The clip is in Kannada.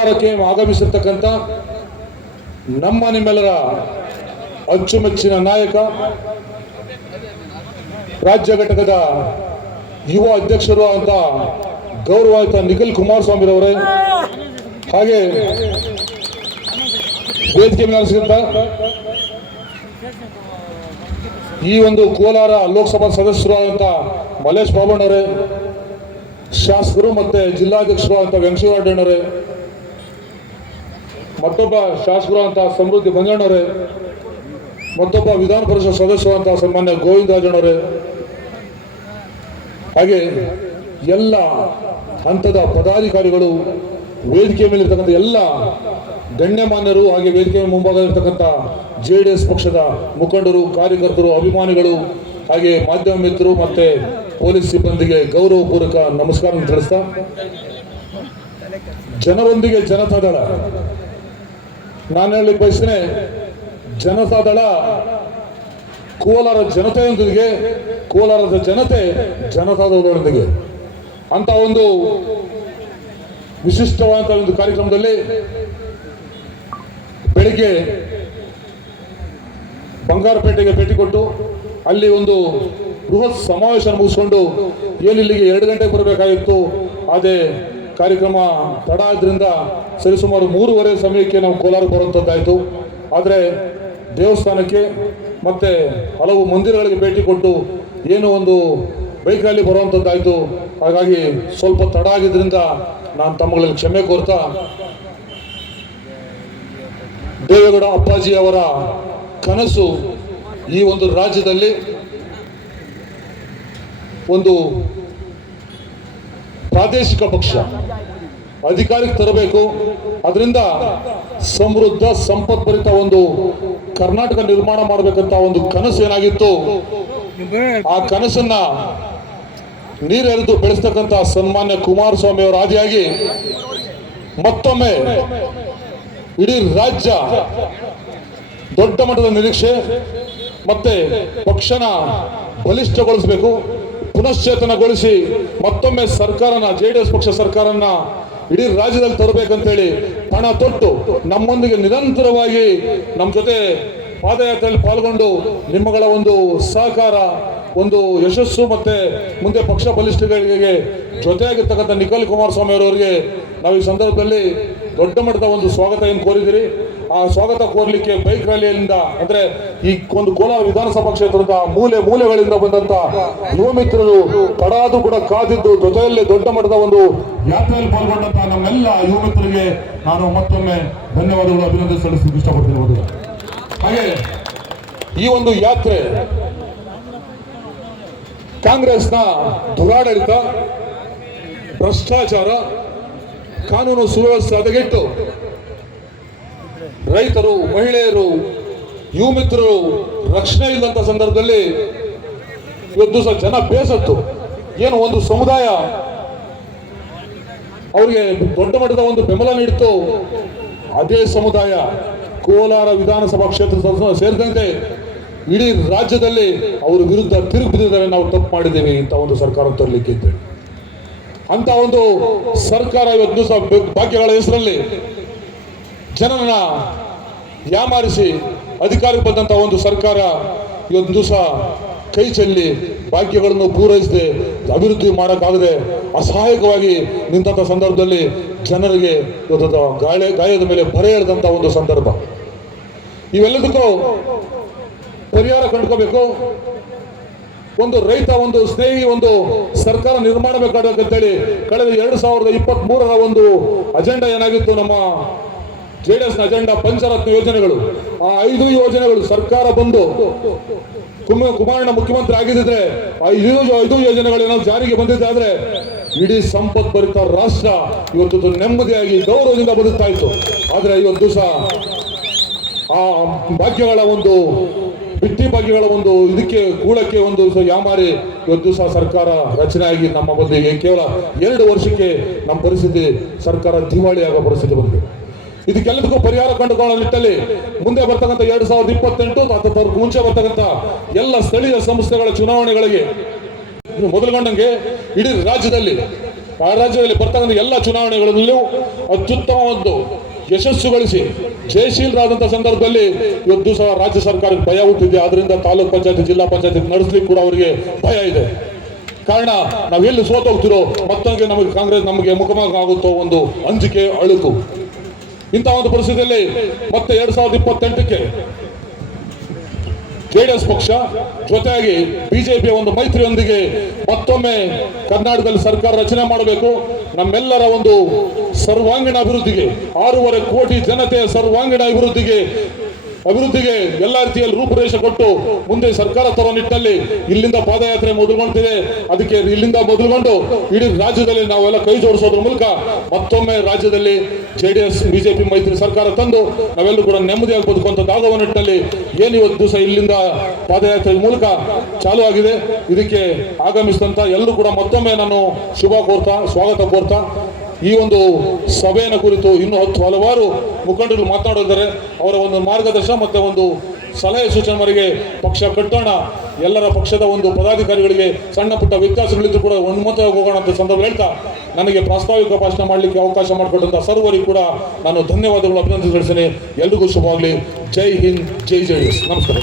ಕೋಲಾರಕ್ಕೆ ಆಗಮಿಸಿರ್ತಕ್ಕಂಥ ನಮ್ಮ ನಿಮ್ಮೆಲ್ಲರ ಅಚ್ಚುಮೆಚ್ಚಿನ ನಾಯಕ, ರಾಜ್ಯ ಘಟಕದ ಯುವ ಅಧ್ಯಕ್ಷರು ಅಂತ ಗೌರವಾಯಿತ ನಿಖಿಲ್ ಕುಮಾರಸ್ವಾಮಿರವರೇ, ಹಾಗೆ ವೇದಿಕೆ ಮೇಲೆ ಈ ಒಂದು ಕೋಲಾರ ಲೋಕಸಭಾ ಸದಸ್ಯರು ಆದಂತ ಮಲ್ಲೇಶ್ ಬಾಬಣ್ಣವರೇ ಶಾಸಕರು ಮತ್ತೆ ಜಿಲ್ಲಾಧ್ಯಕ್ಷರು ಅಂತ ವೆಂಕಟೇಶ್ವರಣ್ಣವರೇ ಮತ್ತೊಬ್ಬ ಶಾಸಕರು ಅಂತ ಸಮೃದ್ಧಿ ಮಂಜಣ್ಣವರೇ ಮತ್ತೊಬ್ಬ ವಿಧಾನ ಪರಿಷತ್ ಸದಸ್ಯರು ಅಂತ ಸನ್ಮಾನ್ಯ ಗೋವಿಂದರಾಜಣ್ಣವರೇ ಹಾಗೆ ಎಲ್ಲ ಹಂತದ ಪದಾಧಿಕಾರಿಗಳು, ವೇದಿಕೆ ಮೇಲಿರ್ತಕ್ಕಂಥ ಎಲ್ಲ ಗಣ್ಯಮಾನ್ಯರು ಹಾಗೆ ವೇದಿಕೆ ಮುಂಭಾಗದಲ್ಲಿರ್ತಕ್ಕಂಥ ಜೆ ಡಿ ಎಸ್ ಪಕ್ಷದ ಮುಖಂಡರು, ಕಾರ್ಯಕರ್ತರು, ಅಭಿಮಾನಿಗಳು, ಹಾಗೆ ಮಾಧ್ಯಮ ಮಿತ್ರರು ಮತ್ತೆ ಪೊಲೀಸ್ ಸಿಬ್ಬಂದಿಗೆ ಗೌರವಪೂರ್ವಕ ನಮಸ್ಕಾರ ತಿಳಿಸ್ತಾ, ಜನರೊಂದಿಗೆ ಜನತಾದಳ ನಾನು ಹೇಳಿ ಬಯಸ್ತೇನೆ, ಜನತಾದಳ, ಕೋಲಾರ ಜನತೆಯೊಂದಿಗೆ, ಕೋಲಾರದ ಜನತೆ ಜನತಾದಳದೊಂದಿಗೆ ಅಂತ ಒಂದು ವಿಶಿಷ್ಟವಾದಂಥ ಒಂದು ಕಾರ್ಯಕ್ರಮದಲ್ಲಿ ಬೆಳಿಗ್ಗೆ ಬಂಗಾರಪೇಟೆಗೆ ಭೇಟಿ ಕೊಟ್ಟು, ಅಲ್ಲಿ ಒಂದು ಬೃಹತ್ ಸಮಾವೇಶ ಮುಗಿಸ್ಕೊಂಡು, ಏನಿಲ್ಲಿಗೆ ಎರಡು ಗಂಟೆಗೆ ಬರಬೇಕಾಗಿತ್ತು, ಅದೇ ಕಾರ್ಯಕ್ರಮ ತಡ ಆದ್ರಿಂದ ಸರಿಸುಮಾರು ಮೂರುವರೆ ಸಮಯಕ್ಕೆ ನಾವು ಕೋಲಾರ ಬರುವಂಥದ್ದಾಯಿತು ಆದರೆ ದೇವಸ್ಥಾನಕ್ಕೆ ಮತ್ತು ಹಲವು ಮಂದಿರಗಳಿಗೆ ಭೇಟಿ ಕೊಟ್ಟು ಏನು ಒಂದು ಬೈಕಲ್ಲಿ ಬರುವಂಥದ್ದಾಯಿತು ಹಾಗಾಗಿ ಸ್ವಲ್ಪ ತಡ ಆಗಿದ್ದರಿಂದ ನಾನು ತಮ್ಮಗಳಲ್ಲಿ ಕ್ಷಮೆ ಕೋರ್ತಾ ದೇವೇಗೌಡ ಅಪ್ಪಾಜಿ ಅವರ ಕನಸು ಈ ಒಂದು ರಾಜ್ಯದಲ್ಲಿ ಒಂದು ಪ್ರಾದೇಶಿಕ ಪಕ್ಷ. ಅಧಿಕಾರಕ್ಕೆ ತರಬೇಕು. ಅದರಿಂದ ಸಮೃದ್ಧ ಸಂಪತ್ಭರಿತ ಒಂದು ಕರ್ನಾಟಕ ನಿರ್ಮಾಣ ಮಾಡಬೇಕಂತ ಒಂದು ಕನಸು ಏನಾಗಿತ್ತು? ಆ ಕನಸನ್ನ ನೀರೆರೆದು ಬೆಳೆಸ್ತಕ್ಕಂಥ ಸನ್ಮಾನ್ಯ ಕುಮಾರಸ್ವಾಮಿ ಅವರ ಆದಿಯಾಗಿ ಮತ್ತೊಮ್ಮೆ ಇಡೀ ರಾಜ್ಯ ದೊಡ್ಡ ಮಟ್ಟದ ನಿರೀಕ್ಷೆ, ಮತ್ತೆ ಪಕ್ಷನ ಬಲಿಷ್ಠಗೊಳಿಸಬೇಕು. ಪುನಶ್ಚೇತನಗೊಳಿಸಿ ಮತ್ತೊಮ್ಮೆ ಸರ್ಕಾರನ ಜೆ ಡಿ ಎಸ್ ಪಕ್ಷ ಸರ್ಕಾರನ ಇಡೀ ರಾಜ್ಯದಲ್ಲಿ ತರಬೇಕಂತೇಳಿ ಹಣ ತೊಟ್ಟು ನಮ್ಮೊಂದಿಗೆ ನಿರಂತರವಾಗಿ ನಮ್ಮ ಜೊತೆ ಪಾದಯಾತ್ರೆಯಲ್ಲಿ ಪಾಲ್ಗೊಂಡು ನಿಮ್ಮಗಳ ಒಂದು ಸಹಕಾರ, ಒಂದು ಯಶಸ್ಸು ಮತ್ತೆ ಮುಂದೆ ಪಕ್ಷ ಬಲಿಷ್ಠಗಳಿಗೆ ಜೊತೆಯಾಗಿರ್ತಕ್ಕಂಥ ನಿಖಿಲ್ ಕುಮಾರಸ್ವಾಮಿ ಅವರವರಿಗೆ ನಾವು ಈ ಸಂದರ್ಭದಲ್ಲಿ ದೊಡ್ಡ ಮಟ್ಟದ ಒಂದು ಸ್ವಾಗತ ಏನು ಕೋರಿದಿರಿ. ಆ ಸ್ವಾಗತ ಕೋರ್ಲಿಕ್ಕೆ ಬೈಕ್ ರ್ಯಾಲಿಯಿಂದ ಅಂದ್ರೆ ಈ ಒಂದು ಕೋಲಾರ ವಿಧಾನಸಭಾ ಕ್ಷೇತ್ರದ ಮೂಲೆ ಮೂಲೆಗಳಿಂದ ಬಂದಂತ ಯುವ ಮಿತ್ರರು ತಡಾದು ಕೂಡ ಕಾದಿದ್ದು ಜೊತೆಯಲ್ಲೇ ದೊಡ್ಡ ಮಟ್ಟದ ಒಂದು ಯಾತ್ರೆಯಲ್ಲಿ ಪಾಲ್ಗೊಂಡಂತ ನಮ್ಮೆಲ್ಲ ಯುವ ಮಿತ್ರರಿಗೆ ನಾನು ಮತ್ತೊಮ್ಮೆ ಧನ್ಯವಾದಗಳು, ಅಭಿನಂದನೆ ಸಲ್ಲಿಸಲಿಕ್ಕೆ ಇಷ್ಟಪಡ್ತಿರಬಹುದು. ಹಾಗೆ ಈ ಒಂದು ಯಾತ್ರೆ ಕಾಂಗ್ರೆಸ್ನ ದುರಾಡಳಿತ, ಭ್ರಷ್ಟಾಚಾರ, ಕಾನೂನು ಸುವ್ಯವಸ್ಥೆ ಹದಗೆಟ್ಟು ರೈತರು, ಮಹಿಳೆಯರು ಯುವ ಮಿತ್ರರು ರಕ್ಷಣೆ ಇಲ್ಲಂತ ಸಂದರ್ಭದಲ್ಲಿ ಇವತ್ತು ಸಹ ಜನ ಬೇಸತ್ತು. ಏನು ಒಂದು ಸಮುದಾಯ ಅವರಿಗೆ ದೊಡ್ಡ ಮಟ್ಟದ ಒಂದು ಬೆಂಬಲ ನೀಡಿತು ಅದೇ ಸಮುದಾಯ ಕೋಲಾರ ವಿಧಾನಸಭಾ ಕ್ಷೇತ್ರ ಸೇರಿದಂತೆ ಇಡೀ ರಾಜ್ಯದಲ್ಲಿ ಅವರ ವಿರುದ್ಧ ತಿರುಗಿ ಬಿದ್ದಿದ್ದಾರೆ. ನಾವು ತಪ್ಪು ಮಾಡಿದ್ದೇವೆ ಇಂತ ಒಂದು ಸರ್ಕಾರ ತರಲಿಕ್ಕೆ ಅಂತ ಒಂದು ಸರ್ಕಾರ ಇವತ್ತು ಸಹ ಭಾಗ್ಯಗಳ ಹೆಸರಲ್ಲಿ ಜನರನ್ನ ಯಾಮಾರಿಸಿ ಅಧಿಕಾರಕ್ಕೆ ಬಂದಂತ ಒಂದು ಸರ್ಕಾರ ಇವತ್ತು ದಿವಸ ಕೈ ಚೆಲ್ಲಿ ಭಾಗ್ಯಗಳನ್ನು ಪೂರೈಸದೆ ಅಭಿವೃದ್ಧಿ ಮಾಡೋಕ್ಕಾಗದೆ ಅಸಹಾಯಕವಾಗಿ ನಿಂತಹ ಸಂದರ್ಭದಲ್ಲಿ ಜನರಿಗೆ ಇವತ್ತು ಗಾಯ ಗಾಯದ ಮೇಲೆ ಬರೆ ಎಳೆದಂತ ಒಂದು ಸಂದರ್ಭ. ಇವೆಲ್ಲದಕ್ಕೂ ಪರಿಹಾರ ಕಂಡ್ಕೋಬೇಕು. ಒಂದು ರೈತ, ಒಂದು ಸ್ನೇಹಿ, ಒಂದು ಸರ್ಕಾರ ನಿರ್ಮಾಣ ಬೇಕಾಗಬೇಕಂತೇಳಿ ಕಳೆದ ಎರಡು ಸಾವಿರದ ಇಪ್ಪತ್ತ್ ಮೂರರ ಒಂದು ಅಜೆಂಡಾ ಏನಾಗಿತ್ತು ನಮ್ಮ ಜೆ ಡಿ ಎಸ್ನ ಅಜೆಂಡಾ ಪಂಚರತ್ನ ಯೋಜನೆಗಳು. ಆ ಐದು ಯೋಜನೆಗಳು ಸರ್ಕಾರ ಬಂದು ಕುಮ, ಕುಮಾರಣ್ಣ ಮುಖ್ಯಮಂತ್ರಿ ಆಗಿದ್ದಿದ್ರೆ ಐದು ಐದು ಯೋಜನೆಗಳು ಏನಾದ್ರು ಜಾರಿಗೆ ಬಂದಿದ್ದಾದ್ರೆ ಇಡೀ ಸಂಪತ್ ಭರಿತ ರಾಷ್ಟ್ರ ಇವತ್ತು ನೆಮ್ಮದಿಯಾಗಿ ಗೌರವದಿಂದ ಬದುಕ್ತಾ ಇತ್ತು. ಆದ್ರೆ ಇವತ್ತು ದಿವಸ ಆ ಭಾಗ್ಯಗಳ ಒಂದು ಬಿಟ್ಟಿ ಭಾಗ್ಯಗಳ ಒಂದು ಇದಕ್ಕೆ, ಕೂಳಕ್ಕೆ ಒಂದು ಯಾಮಾರಿ ಇವತ್ತು ಸಹ ಸರ್ಕಾರ ರಚನೆ ಆಗಿ ನಮ್ಮ ಬಂದಿಗೆ ಕೇವಲ ಎರಡು ವರ್ಷಕ್ಕೆ ನಮ್ಮ ಪರಿಸ್ಥಿತಿ ಸರ್ಕಾರ ದಿವಾಳಿ ಆಗೋ ಪರಿಸ್ಥಿತಿ ಬಂದಿದೆ. ಇದಕ್ಕೆಲ್ಲದಕ್ಕೂ ಪರಿಹಾರ ಕಂಡುಕೊಳ್ಳೋ ನಿಟ್ಟಲ್ಲಿ ಮುಂದೆ ಬರ್ತಕ್ಕಂಥ ಎರಡು ಸಾವಿರದ ಇಪ್ಪತ್ತೆಂಟು ಅಥವಾ ಮುಂಚೆ ಬರ್ತಕ್ಕಂಥ ಎಲ್ಲ ಸ್ಥಳೀಯ ಸಂಸ್ಥೆಗಳ ಚುನಾವಣೆಗಳಿಗೆ ಮೊದಲುಗೊಂಡಂಗೆ ಇಡೀ ರಾಜ್ಯದಲ್ಲಿ, ಆ ರಾಜ್ಯದಲ್ಲಿ ಬರ್ತಕ್ಕಂಥ ಎಲ್ಲ ಚುನಾವಣೆಗಳಲ್ಲೂ ಅತ್ಯುತ್ತಮ ಒಂದು ಯಶಸ್ಸು ಗಳಿಸಿ ಜಯಶೀಲರಾದಂಥ ಸಂದರ್ಭದಲ್ಲಿ ಇವತ್ತು ಸಹ ರಾಜ್ಯ ಸರ್ಕಾರಕ್ಕೆ ಭಯ ಹುಟ್ಟಿದೆ. ಆದ್ರಿಂದ ತಾಲೂಕ್ ಪಂಚಾಯತ್, ಜಿಲ್ಲಾ ಪಂಚಾಯತ್ ನಡೆಸ್ಲಿಕ್ಕೆ ಕೂಡ ಅವರಿಗೆ ಭಯ ಇದೆ. ಕಾರಣ ನಾವೆಲ್ಲಿ ಸೋತೋಗ್ತಿರೋ ಮತ್ತೊಂದು ನಮಗೆ ಕಾಂಗ್ರೆಸ್ ನಮಗೆ ಮುಖಮುಖ ಆಗುತ್ತೋ ಒಂದು ಅಂಜಿಕೆ ಅಳುಕು. ಇಂಥ ಒಂದು ಪರಿಸ್ಥಿತಿಯಲ್ಲಿ ಮತ್ತೆ ಎರಡ್ ಸಾವಿರದ ಇಪ್ಪತ್ತೆಂಟಕ್ಕೆ ಜೆಡಿಎಸ್ ಪಕ್ಷ ಜೊತೆಯಾಗಿ ಬಿಜೆಪಿಯ ಒಂದು ಮೈತ್ರಿಯೊಂದಿಗೆ ಮತ್ತೊಮ್ಮೆ ಕರ್ನಾಟಕದಲ್ಲಿ ಸರ್ಕಾರ ರಚನೆ ಮಾಡಬೇಕು. ನಮ್ಮೆಲ್ಲರ ಒಂದು ಸರ್ವಾಂಗೀಣ ಅಭಿವೃದ್ಧಿಗೆ ಆರೂವರೆ ಕೋಟಿ ಜನತೆಯ ಸರ್ವಾಂಗೀಣ ಅಭಿವೃದ್ಧಿಗೆ ಅಭಿವೃದ್ಧಿಗೆ ಎಲ್ಲ ರೀತಿಯಲ್ಲಿ ರೂಪುರೇಷೆ ಕೊಟ್ಟು ಮುಂದೆ ಸರ್ಕಾರ ತರೋ ನಿಟ್ಟಿನಲ್ಲಿ ಇಲ್ಲಿಂದ ಪಾದಯಾತ್ರೆ ಮೊದಲುಗೊಂಡಿದೆ. ಅದಕ್ಕೆ ಇಲ್ಲಿಂದ ಮೊದಲುಗೊಂಡು ಇಡೀ ರಾಜ್ಯದಲ್ಲಿ ನಾವೆಲ್ಲ ಕೈ ಜೋಡಿಸೋದ್ರ ಮೂಲಕ ಮತ್ತೊಮ್ಮೆ ರಾಜ್ಯದಲ್ಲಿ ಜೆಡಿಎಸ್, ಬಿಜೆಪಿ ಮೈತ್ರಿ ಸರ್ಕಾರ ತಂದು ನಾವೆಲ್ಲರೂ ಕೂಡ ನೆಮ್ಮದಿಯಾಗಿ ಬದುಕುವಂಥದ್ದಾಗುವ ನಿಟ್ಟಿನಲ್ಲಿ ಏನು ಇವತ್ತು ದಿವಸ ಇಲ್ಲಿಂದ ಪಾದಯಾತ್ರೆ ಮೂಲಕ ಚಾಲು ಆಗಿದೆ. ಇದಕ್ಕೆ ಆಗಮಿಸಿದಂತ ಎಲ್ಲರೂ ಕೂಡ ಮತ್ತೊಮ್ಮೆ ನಾನು ಶುಭ ಕೋರ್ತಾ, ಸ್ವಾಗತ ಕೋರ್ತಾ ಈ ಒಂದು ಸಭೆಯನ್ನು ಕುರಿತು ಇನ್ನೂ ಹತ್ತು ಹಲವಾರು ಮುಖಂಡರು ಮಾತನಾಡಿದ್ದಾರೆ ಅವರ ಒಂದು ಮಾರ್ಗದರ್ಶನ ಮತ್ತು ಒಂದು ಸಲಹೆ ಸೂಚನೆ ಮೇರೆಗೆ ಪಕ್ಷ ಕಟ್ಟೋಣ, ಎಲ್ಲರ ಪಕ್ಷದ ಒಂದು ಪದಾಧಿಕಾರಿಗಳಿಗೆ ಸಣ್ಣ ಪುಟ್ಟ ವ್ಯತ್ಯಾಸಗಳಿದ್ದು ಕೂಡ ಒಮ್ಮತವಾಗಿ ಹೋಗೋಣ ಅಂತ ಸಂದರ್ಭ ಹೇಳ್ತಾ, ನನಗೆ ಪ್ರಾಸ್ತಾವಿಕ ಭಾಷಣ ಮಾಡಲಿಕ್ಕೆ ಅವಕಾಶ ಮಾಡಿಕೊಟ್ಟಂತ ಸರ್ವರಿಗೂ ಕೂಡ ನಾನು ಧನ್ಯವಾದಗಳು, ಅಭಿನಂದನೆ ತಿಳಿಸ್ತೇನೆ ಎಲ್ರಿಗೂ ಶುಭವಾಗಲಿ. ಜೈ ಹಿಂದ್, ಜೈ ಜೈ ನಮಸ್ಕಾರ.